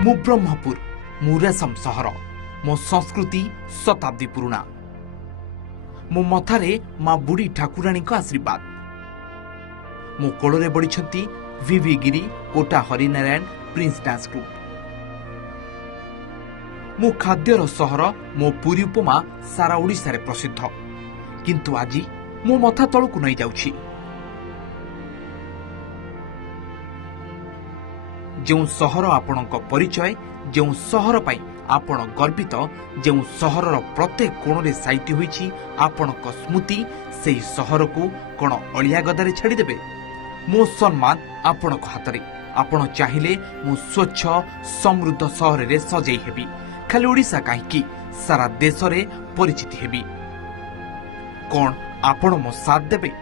मु ब्रह्मपुर मु रेशम सहर मो संस्कृति शताब्दी पुराणा मो मथारे माँ बुढ़ी ठाकुराणी का आशीर्वाद मो कोଳରେ बढ़ी विवी गिरी कोटा हरिनारायण प्रिंस डांस ग्रुप मो खाद्यर सहर मो पुरी उपमा सारा ओडिशा रे प्रसिद्ध किंतु आज मो मथा तळकु नहीं जाउछि। जो सहर आपणक परिचय जो सहर पाई आपण गर्वित जो सहरर प्रत्येक कोणरे साइटी होईछि आपणक स्मृति से सहर को कोन अलिया गदारे छाड़ी देबे। मो सम्मान आपणक हातरे आपण चाहिले मो स्वच्छ समृद्ध सहर रे सजई हेबी खाली ओडिशा काहेकि सारा देश रे परिचित हेबी। कोन आपण मो साथ देबे?